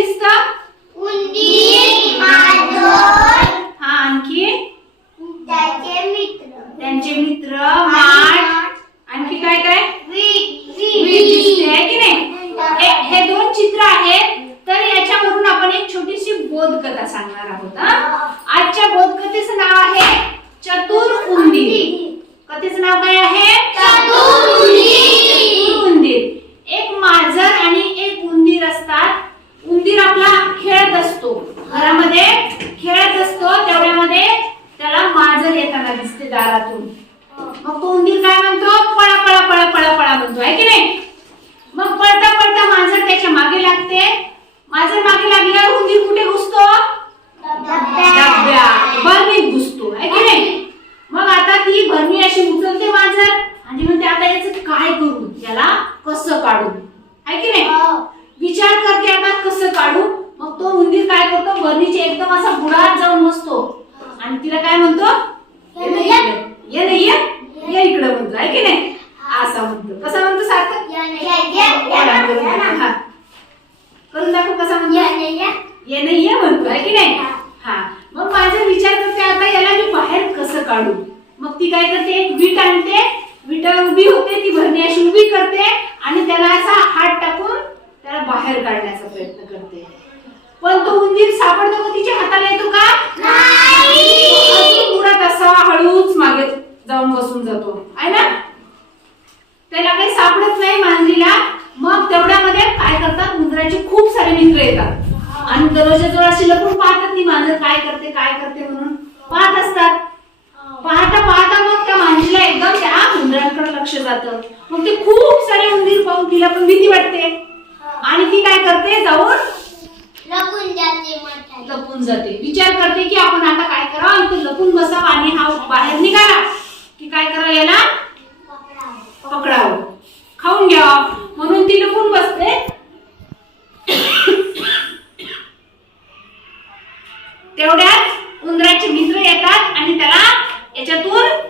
दिसतं? उंदीर मांजर. हा आणखी? त्याचे मित्र. त्यांचे मित्र माठ आणखी काय काय? दिसते की नाही? हे दोन चित्र आहेत. तर याच्यावरून आपण एक छोटीशी बोधकथा सांगणार आहोत आजच्या बोधकथेचं नाव आहे चतुर उंदीर कथेचं नाव काय आहे? दारातून. मग तो उंदीर काय म्हणतो? पळा पळा पळा पळा पळा म्हणतो. आहे की नाही? मग पळता पळता मांजर त्याच्यामागे लागते. मांजर मागे लागल्यावर उंदीर कुठे घुसतो? बरणीत घुसतो. आहे की नाही? मग आता ती बरणी अशी उचलते मांजर आणि म्हणते आता याचं काय करू? याला कसं काढू? आहे की नाही? विचार करते आता कसं काढू? मग तो उंदीर काय करतो? बरणीच्या एकदम असा बुडात जाऊन बसतो. आणि तिला काय म्हणतो? ये. ना इकडं. ये. ना ये. ये इकडं म्हणतो. आहे की नाही? असा म्हणतो. कसा म्हणतो सार्थक? करून दाखव. हा. कसा म्हणतो? ये. नाही ये म्हणतो. आहे की नाही? हा. मग माझा विचार करते आता याला मी बाहेर कसं काढू? मग ती काय करते? एक वीट आणते. विटावर उभी होते. ती भरणी अशी उभी करते आणि त्याला असा हात टाकून त्याला बाहेर काढण्याचा प्रयत्न करते. पण तो उंदीर सापडतो तिच्या हाताला येतो का अजून उडत असा हळूच मागे जाऊन बसून जातो. आहे ना? त्याला काही सापडत नाही मांजरीला. मग तेवढ्यामध्ये काय करतात? उंदराचे खूप सारे मित्र येतात. आणि दरवाजा जवळ अशी लपून पाहतात ती मांजर काय करते काय करते म्हणून. पाहत असतात. पाहता पाहता मग त्या मांजरीला एकदम त्या उंदरांकडे लक्ष जातं. मग ते खूप सारे उंदीर पाहून तिला पण भीती वाटते. आणि ती काय करते? जाऊन लपून जाते विचार करते की आपण आता काय करावं? तो लपून बसावं आणि हा बाहेर तेवढ्याच उंदराचे मित्र येतात आणि त्याला याच्यातून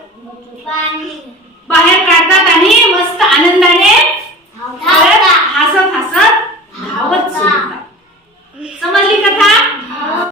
बाहेर काढतात आणि मस्त आनंदाने